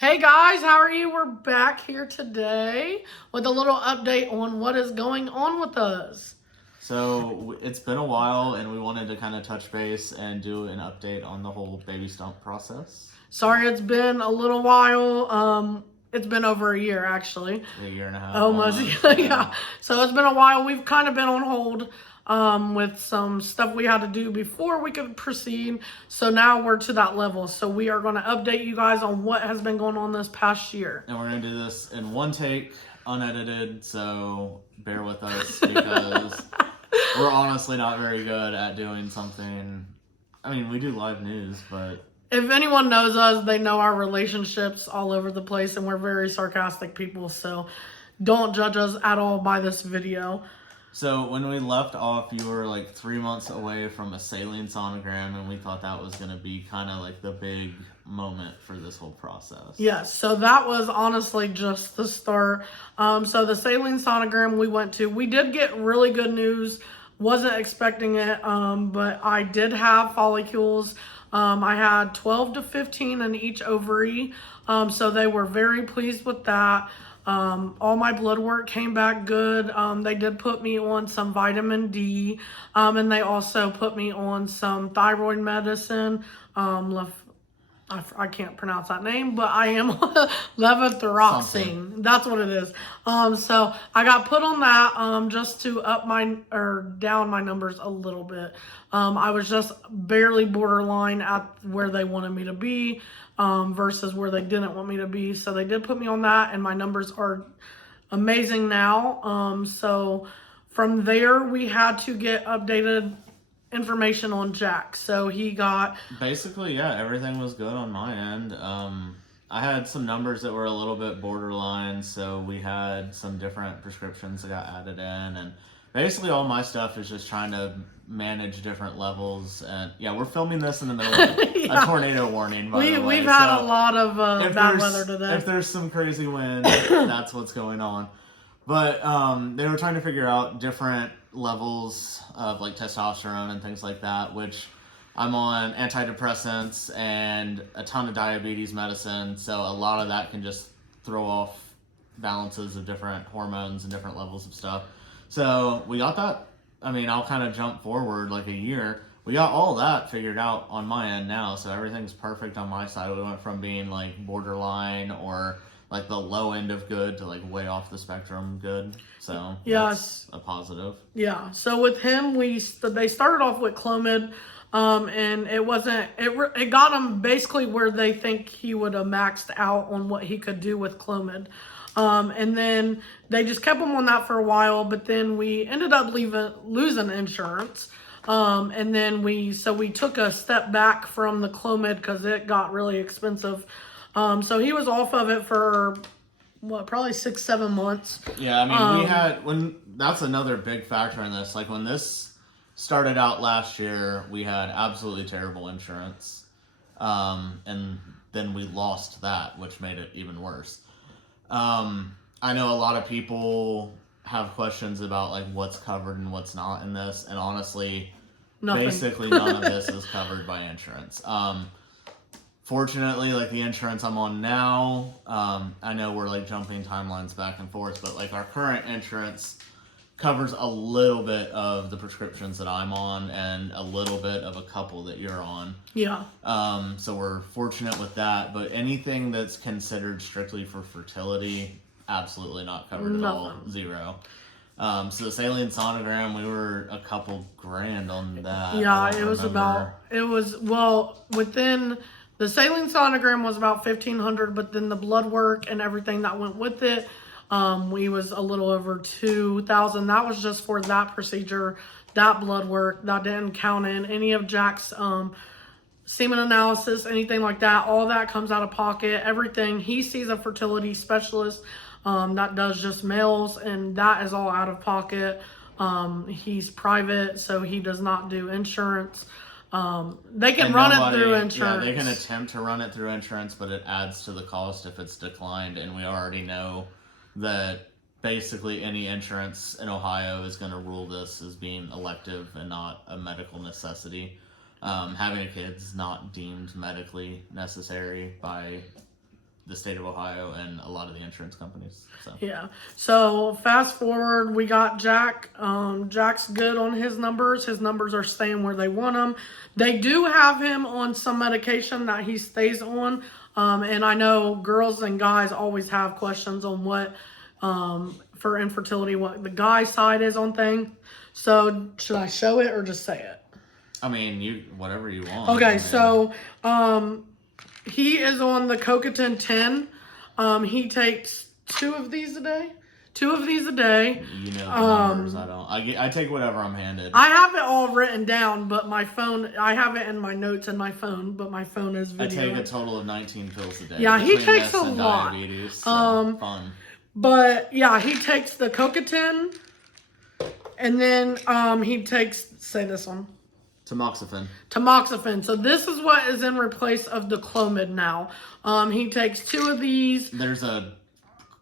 Hey guys, how are you? We're back here today with a little update on what is going on with us. So it's been a while, and we wanted to kind of touch base and do an update on the whole baby stump process. Sorry it's been a little while. It's been over a year actually. A year and a half, Almost. Yeah. So it's been a while. We've kind of been on hold with some stuff we had to do before we could proceed. So now we're to that level. So we are going to update you guys on what has been going on this past year. And we're going to do this in one take, unedited, so bear with us because we're honestly not very good at doing something. I mean, we do live news, but If anyone knows us, they know our relationships all over the place, and we're very sarcastic people, so don't judge us at all by this video. So when we left off, you were like 3 months away from a saline sonogram, and we thought that was going to be kind of like the big moment for this whole process. Yes, so that was honestly just the start. So the saline sonogram we went to, we did get really good news. Wasn't expecting it, but I did have follicles. I had 12 to 15 in each ovary, so they were very pleased with that. All my blood work came back good. They did put me on some vitamin D, and they also put me on some thyroid medicine. I can't pronounce that name, but I am levothyroxine. Something. That's what it is. So I got put on that just to up my or down my numbers a little bit. I was just barely borderline at where they wanted me to be versus where they didn't want me to be. So they did put me on that, and my numbers are amazing now. So from there, we had to get updated information on Jack. So he got Basically, yeah, everything was good on my end. I had some numbers that were a little bit borderline, so we had some different prescriptions that got added in, and basically all my stuff is just trying to manage different levels. And yeah, we're filming this in the middle of Yeah. a tornado warning, by the way. We've had a lot of bad weather today. If there's some crazy wind, that's what's going on. But they were trying to figure out different levels of like testosterone and things like that, which I'm on antidepressants and a ton of diabetes medicine, so a lot of that can just throw off balances of different hormones and different levels of stuff. So we got that. I mean, I'll kind of jump forward like a year. We got all that figured out on my end now, so everything's perfect on my side. We went from being like borderline or like the low end of good to like way off the spectrum good. So Yes. that's a positive. Yeah. So with him, they started off with Clomid, and it wasn't. It got him basically where they think he would have maxed out on what he could do with Clomid. And then they just kept him on that for a while, but then we ended up losing insurance. And then we took a step back from the Clomid because it got really expensive. So he was off of it for probably 6-7 months. Yeah, I mean, that's another big factor in this. Like when this started out last year, we had absolutely terrible insurance. And then we lost that, which made it even worse. I know a lot of people have questions about like what's covered and what's not in this, and honestly, Nothing. basically none of this is covered by insurance. Fortunately, like the insurance I'm on now, I know we're like jumping timelines back and forth, but like our current insurance covers a little bit of the prescriptions that I'm on and a little bit of a couple that you're on. Yeah. So we're fortunate with that, but anything that's considered strictly for fertility, absolutely not covered at all. Zero. So the saline sonogram, we were a couple grand on that. Yeah, within the saline sonogram was about $1,500, but then the blood work and everything that went with it, we was a little over $2,000. That was just for that procedure, that blood work. That didn't count in any of Jack's semen analysis, anything like that. All that comes out of pocket. Everything. He sees a fertility specialist that does just males, and that is all out of pocket. He's private, so he does not do insurance. They can run it through insurance. Yeah, they can attempt to run it through insurance, but it adds to the cost if it's declined. And we already know that basically any insurance in Ohio is going to rule this as being elective and not a medical necessity. Having a kid is not deemed medically necessary by the state of Ohio and a lot of the insurance companies. So Yeah. So fast forward, we got Jack. Jack's good on his numbers. His numbers are staying where they want them. They do have him on some medication that he stays on. And I know girls and guys always have questions on what, for infertility, what the guy side is on things. So should I show it or just say it? I mean, you whatever you want. Okay, I mean, so he is on the Cocatin 10. He takes two of these a day. You know the numbers. I take whatever I'm handed. I have it all written down, but my phone, I have it in my notes in my phone, but my phone is video. I take a total of 19 pills a day. Yeah, he between takes this a and lot. Diabetes, so fun. But yeah, he takes the Cocatin, and then he takes, say this one. Tamoxifen. So this is what is in replace of the Clomid now. He takes two of these.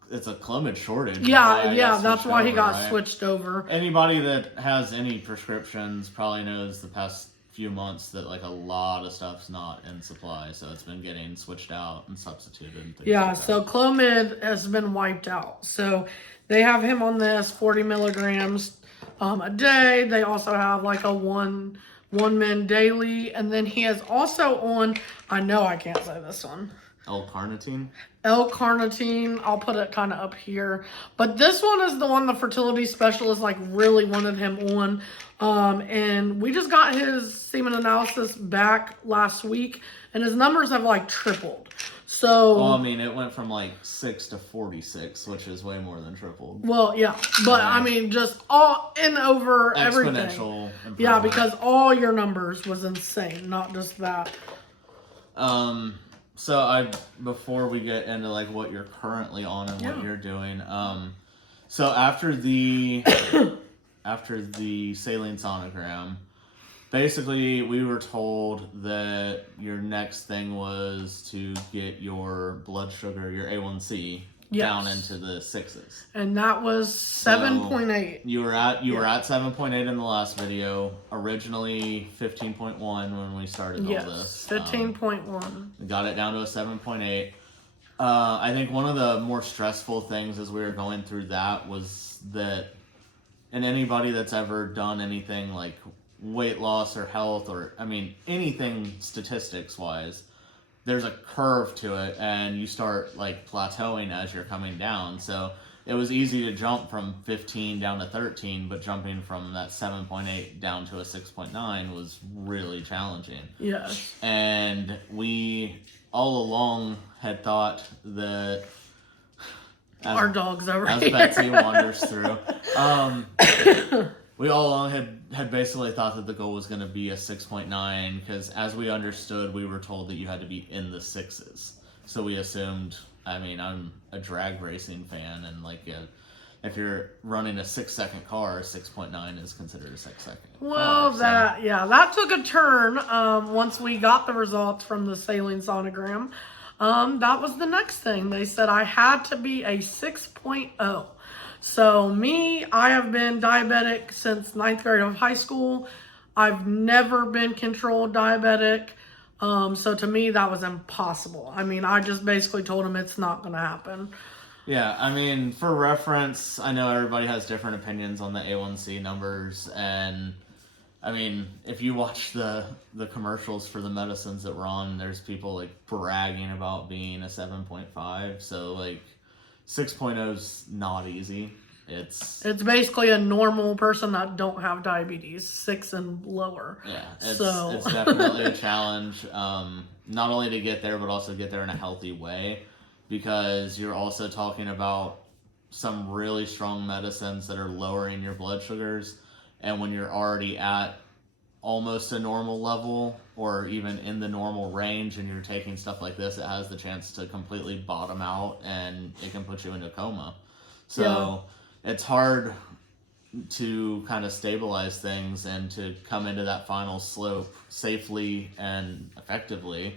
It's a Clomid shortage. Yeah, that's why he got switched over. Anybody that has any prescriptions probably knows the past few months that like a lot of stuff's not in supply, so it's been getting switched out and substituted. And things like So Clomid has been wiped out. So they have him on this 40 milligrams a day. They also have like a one min daily, and then he is also on, I know I can't say this one, L-carnitine. I'll put it kind of up here, but this one is the one the fertility specialist like really wanted him on. And we just got his semen analysis back last week, and his numbers have like tripled. So well, I mean, it went from like 6 to 46, which is way more than tripled. Well, yeah, but I mean, just all in over everything. Exponential improvement. Yeah, because all your numbers was insane, not just that. So before we get into like what you're currently on and what you're doing, so after the saline sonogram, basically we were told that your next thing was to get your blood sugar, your A1C, down into the 6s. And that was 7.8. You were at 7.8 in the last video. Originally 15.1 when we started all this. 15.1. We got it down to a 7.8. I think one of the more stressful things as we were going through that was that, and anybody that's ever done anything like weight loss or health or, I mean, anything statistics wise, there's a curve to it, and you start like plateauing as you're coming down. So it was easy to jump from 15 down to 13, but jumping from that 7.8 down to a 6.9 was really challenging. Yes. And we all along had thought that our dog's over as here. Betsy wanders through, we all along had basically thought that the goal was going to be a 6.9, because as we understood, we were told that you had to be in the 6s. So we assumed, I mean, I'm a drag racing fan, and like if you're running a 6-second car, 6.9 is considered a 6-second Well, car, that took a turn once we got the results from the saline sonogram. That was the next thing. They said I had to be a 6.0. So me, I have been diabetic since 9th grade of high school. I've never been controlled diabetic. So to me, that was impossible. I mean, I just basically told him it's not going to happen. Yeah, I mean, for reference, I know everybody has different opinions on the A1C numbers, and I mean, if you watch the commercials for the medicines that we're on, there's people like bragging about being a 7.5, so like 6.0 is not easy. It's basically a normal person that don't have diabetes, 6 and lower. Yeah, it's definitely a challenge, not only to get there, but also get there in a healthy way, because you're also talking about some really strong medicines that are lowering your blood sugars, and when you're already at almost a normal level or even in the normal range and you're taking stuff like this, it has the chance to completely bottom out and it can put you into a coma. So it's hard to kind of stabilize things and to come into that final slope safely and effectively.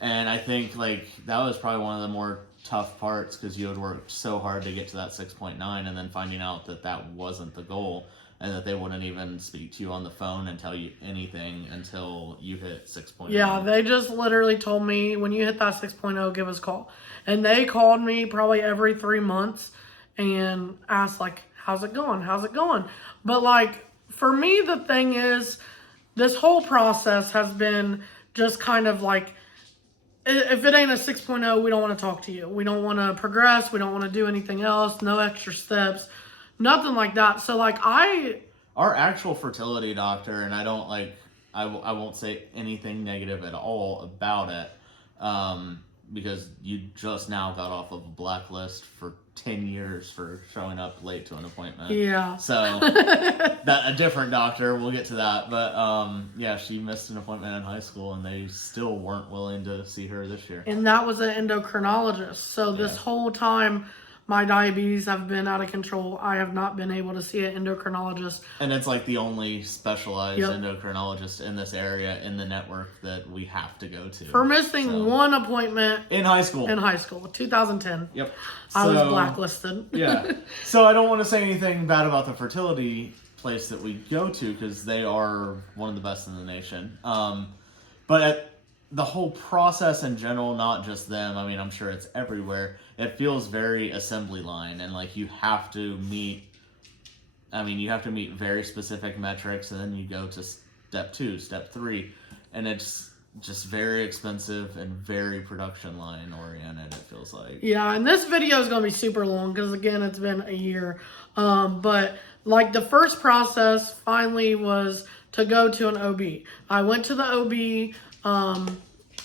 And I think like that was probably one of the more tough parts, because you had worked so hard to get to that 6.9 and then finding out that that wasn't the goal. and that they wouldn't even speak to you on the phone and tell you anything until you hit 6.0. Yeah, they just literally told me, when you hit that 6.0, give us a call. And they called me probably every 3 months and asked, like, how's it going? How's it going? But, like, for me, the thing is, this whole process has been just kind of like, if it ain't a 6.0, we don't want to talk to you. We don't want to progress. We don't want to do anything else. No extra steps. Nothing like that. So, like, our actual fertility doctor, and I don't like, I won't say anything negative at all about it, because you just now got off of a blacklist for 10 years for showing up late to an appointment. Yeah. So that a different doctor, we'll get to that. But yeah, she missed an appointment in high school, and they still weren't willing to see her this year. And that was an endocrinologist. So this whole time, my diabetes have been out of control. I have not been able to see an endocrinologist. And it's like the only specialized endocrinologist in this area in the network that we have to go to. For missing one appointment in high school. 2010. Yep. I was blacklisted. Yeah. So I don't want to say anything bad about the fertility place that we go to, because they are one of the best in the nation. But the whole process in general, not just them, I mean, I'm sure it's everywhere, it feels very assembly line, and like you have to meet very specific metrics, and then you go to step 2, step 3, and it's just very expensive and very production line oriented, it feels like. Yeah, and this video is going to be super long because, again, it's been a year. But like the first process finally was to go to an OB. I went to the OB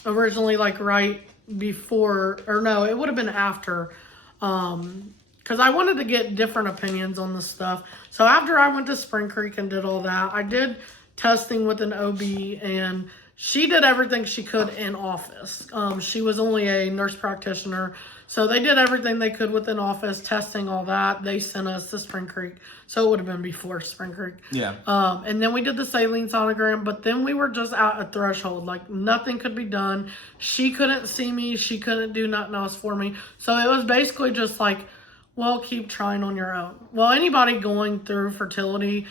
originally, like right before, or no, it would have been after, because I wanted to get different opinions on this stuff. So after I went to Spring Creek and did all that, I did testing with an OB, and she did everything she could in office. She was only a nurse practitioner, so they did everything they could within office, testing, all that. They sent us to Spring Creek, so it would have been before Spring Creek. Yeah. And then we did the saline sonogram, but then we were just at a threshold. Like, nothing could be done. She couldn't see me. She couldn't do nothing else for me. So it was basically just like, well, keep trying on your own. Well, anybody going through fertility,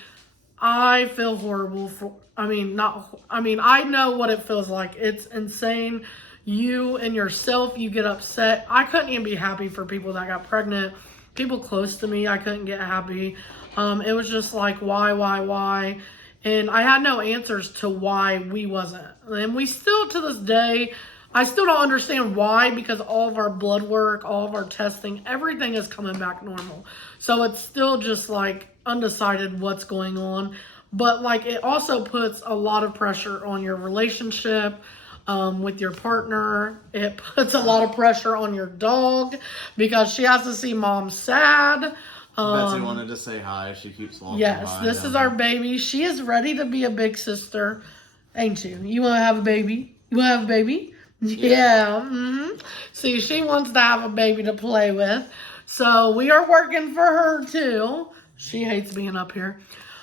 I feel horrible for, I know what it feels like. It's insane. You and yourself, you get upset. I couldn't even be happy for people that got pregnant. People close to me, I couldn't get happy. It was just like, why? And I had no answers to why we wasn't. And we still, to this day, I still don't understand why, because all of our blood work, all of our testing, everything is coming back normal. So it's still just like undecided what's going on. But like, it also puts a lot of pressure on your relationship with your partner. It puts a lot of pressure on your dog because she has to see mom sad. Betsy wanted to say hi. She keeps walking by. Yes, this is our baby. She is ready to be a big sister, ain't you? You want to have a baby? You want to have a baby? Yeah. Mm-hmm. See, she wants to have a baby to play with. So we are working for her too. She hates being up here.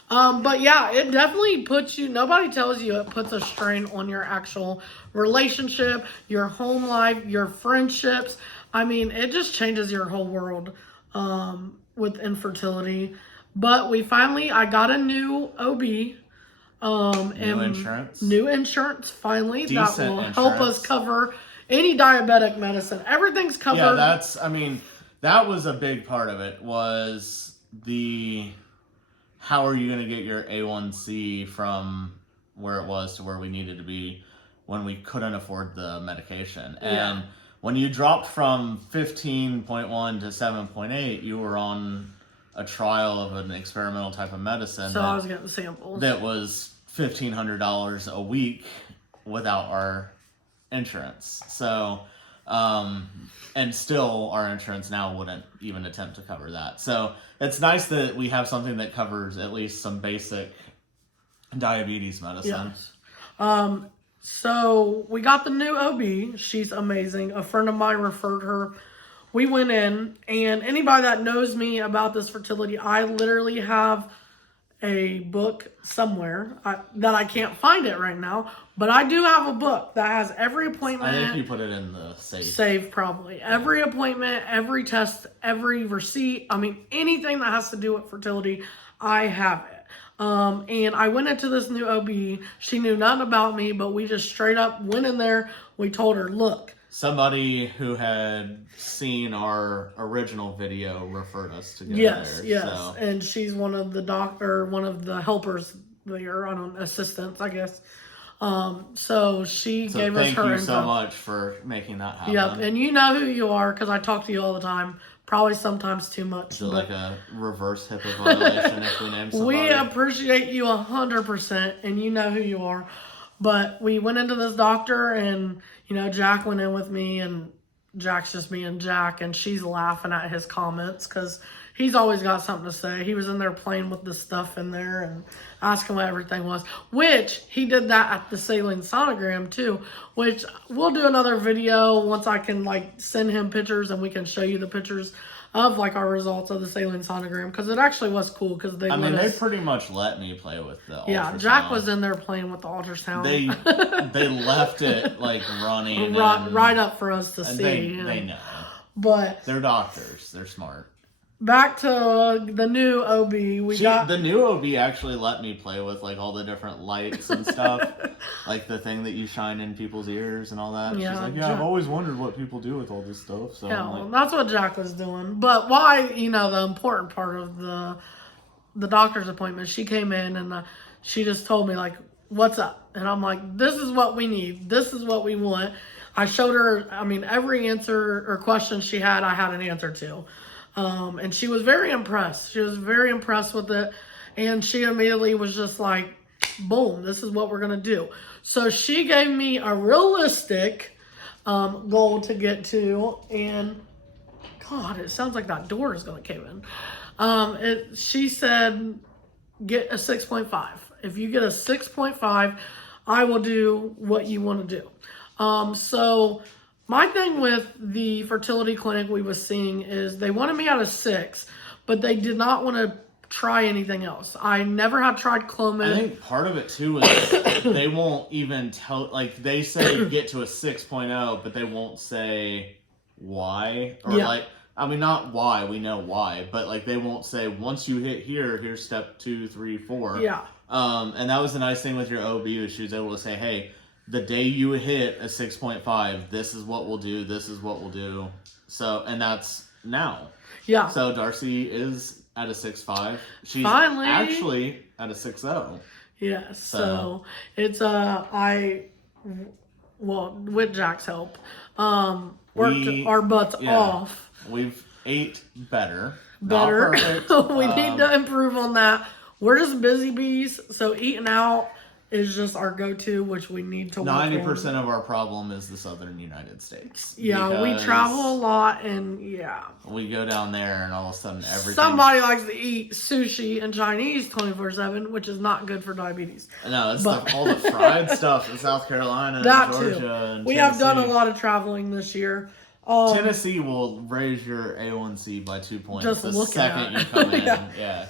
But yeah, it definitely puts you, nobody tells you it puts a strain on your actual relationship, your home life, your friendships. I mean, it just changes your whole world with infertility. But I got a new OB. New insurance, finally. Decent that will insurance. Help us cover any diabetic medicine. Everything's covered. Yeah, that was a big part of it, was how are you going to get your A1C from where it was to where we needed to be when we couldn't afford the medication. And when you dropped from 15.1 to 7.8, you were on a trial of an experimental type of medicine. So I was getting samples. That was $1,500 a week without our insurance. So, and still our insurance now wouldn't even attempt to cover that. So it's nice that we have something that covers at least some basic diabetes medicine. Yes. So we got the new OB. She's amazing. A friend of mine referred her. We went in, and anybody that knows me about this fertility, I literally have a book somewhere that I can't find it right now, but I do have a book that has every appointment. I think you put it in the safe. Safe, probably. Every appointment, every test, every receipt. I mean, anything that has to do with fertility, I have it. And I went into this new OB. She knew nothing about me, but we just straight up went in there. We told her, look. Somebody who had seen our original video referred us to go Yes, there. yes. So. And she's one of the helpers there, I don't know, assistants, I guess. So she gave us her Thank you info. so much for making that happen. Yep, and you know who you are because I talk to you all the time. Probably sometimes too much. Is it like a reverse HIPAA violation if we name somebody? We appreciate you 100%, and you know who you are. But we went into this doctor, and Jack went in with me, and Jack's just being Jack, and she's laughing at his comments because he's always got something to say. He was in there playing with the stuff in there and asking what everything was, which he did that at the saline sonogram too, which we'll do another video once I can send him pictures and we can show you the pictures of our results of the saline sonogram, because it actually was cool because they pretty much let me play with the ultrasound. Yeah, Jack was in there playing with the ultrasound. They left it running right up for us to see. They know. But they're doctors. They're smart. Back to the new OB. The new OB actually let me play with all the different lights and stuff, like the thing that you shine in people's ears and all that. Yeah, she's like, yeah, I've always wondered what people do with all this stuff. So yeah, well, that's what Jack was doing. But why, the important part of the doctor's appointment, she came in and she just told me what's up, and I'm like, this is what we need. This is what we want. I showed her. Every answer or question she had, I had an answer to. And she was very impressed. She was very impressed with it. And she immediately was just like, boom, this is what we're going to do. So she gave me a realistic goal to get to. And God, it sounds like that door is going to cave in. She said, get a 6.5. If you get a 6.5, I will do what you want to do. So my thing with the fertility clinic we was seeing is they wanted me at a 6, but they did not want to try anything else. I never had tried Clomid. I think part of it too is they won't even tell, they say get to a 6.0, but they won't say why. Or not why, we know why, but they won't say once you hit here, here's step 2, 3, 4. Yeah. And that was the nice thing with your OB, was she was able to say, hey, the day you hit a 6.5, this is what we'll do, this is what we'll do. So, and that's now. Yeah. So Darcy is at a 6.5. She's finally actually at a 6.0. Yes. So it's with Jack's help, worked our butts off. We've ate better. Better. Not perfect. We need to improve on that. We're just busy bees, so eating out is just our go-to, which we need to work on. 90% of our problem is the southern United States. Yeah, we travel a lot, and we go down there, and all of a sudden everything. Somebody likes to eat sushi and Chinese 24/7, which is not good for diabetes. No, it's all the fried stuff in South Carolina, and Georgia, too. And we Tennessee. have done a lot of traveling this year. Tennessee will raise your A1C by 2 points just the looking second at you come in. Yeah.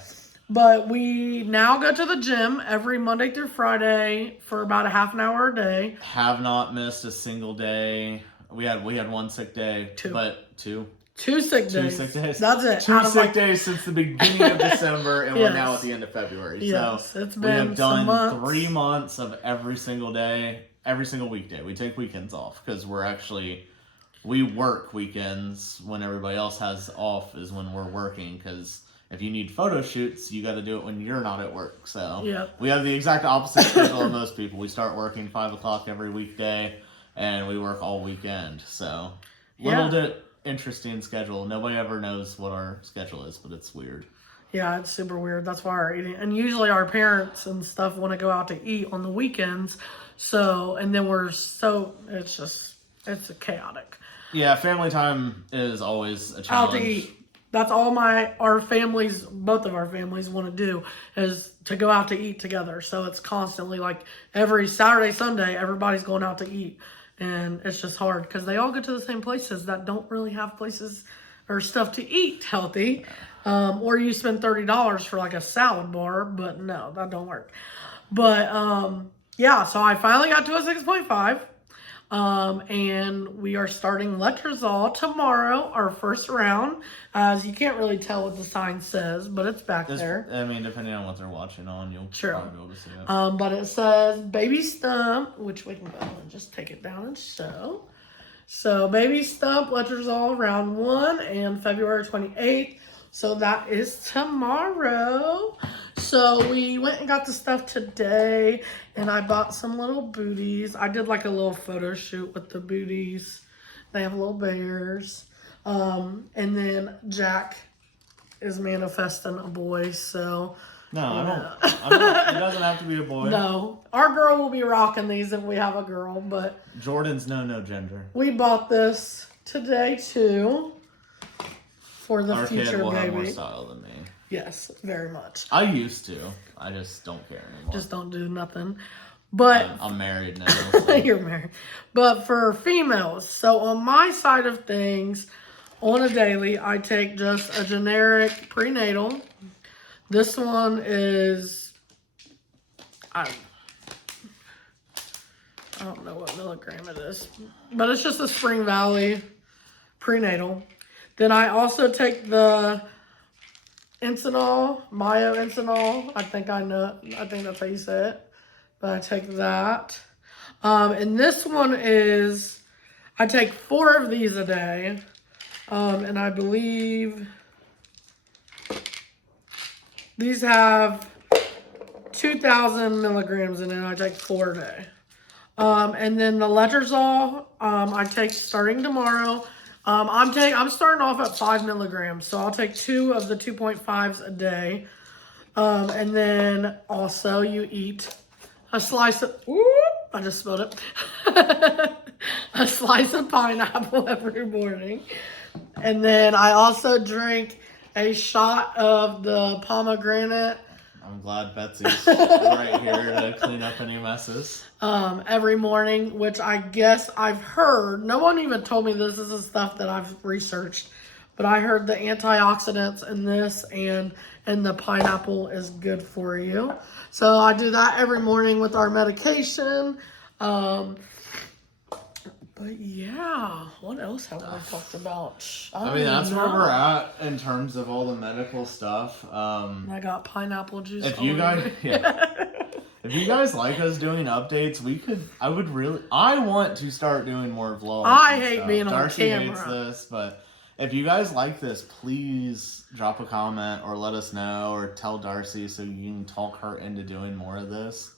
But we now go to the gym every Monday through Friday for about a half an hour a day. Have not missed a single day. We had one sick day. Two. But two. Two sick days. 2 sick days. That's it. Two sick days since the beginning of December, and we're now at the end of February. Yes, so it's been we have done some months. 3 months of every single day, every single weekday. We take weekends off because we work weekends when everybody else has off is when we're working, because if you need photo shoots, you got to do it when you're not at work. So we have the exact opposite schedule of most people. We start working 5 o'clock every weekday, and we work all weekend. So little bit interesting schedule. Nobody ever knows what our schedule is, but it's weird. Yeah, it's super weird. That's why our eating, and usually our parents and stuff want to go out to eat on the weekends. So, and then it's chaotic. Yeah, family time is always a challenge. Out to eat. That's all both of our families want to do, is to go out to eat together. So it's constantly every Saturday, Sunday, everybody's going out to eat. And it's just hard because they all go to the same places that don't really have places or stuff to eat healthy. Or you spend $30 for a salad bar, but no, that don't work. But so I finally got to a 6.5. And we are starting letrozole tomorrow, our first round. As you can't really tell what the sign says, but it's back there. I mean, depending on what they're watching on, you'll probably be able to see it. But it says baby stump, which we can go and just take it down and show. So baby stump letrozole round 1 and February 28th. So that is tomorrow. So we went and got the stuff today, and I bought some little booties. I did like a little photo shoot with the booties. They have little bears. And then Jack is manifesting a boy, so... No, it doesn't have to be a boy. No. Our girl will be rocking these if we have a girl, but... Jordan's no gender. We bought this today, too. For the future baby. Our kid will have more style than me. Yes, very much. I used to. I just don't care anymore. Just don't do nothing. But I'm married now. So. You're married. But for females, so on my side of things, on a daily, I take just a generic prenatal. This one is, I don't know what milligram it is, but it's just a Spring Valley prenatal. Then I also take the Incenol, Myo-Incenol. I think that's how you say it. But I take that. And this one is, I take 4 of these a day. And I believe these have 2,000 milligrams in it. I take 4 a day. And then the letrozole, I take starting tomorrow. I'm starting off at 5 milligrams, so I'll take 2 of the 2.5s a day. And then also you eat a slice of, I just spilled it. A slice of pineapple every morning. And then I also drink a shot of the pomegranate. I'm glad Betsy's right here to clean up any messes. Every morning, which I guess I've heard. No one even told me this is the stuff that I've researched. But I heard the antioxidants in this and the pineapple is good for you. So I do that every morning with our medication. But yeah, what else have we talked about? I mean, that's where we're at in terms of all the medical stuff. I got pineapple juice. If you guys like us doing updates, I want to start doing more vlogs. I hate being on Darcy camera. hates this, but if you guys like this, please drop a comment or let us know or tell Darcy so you can talk her into doing more of this.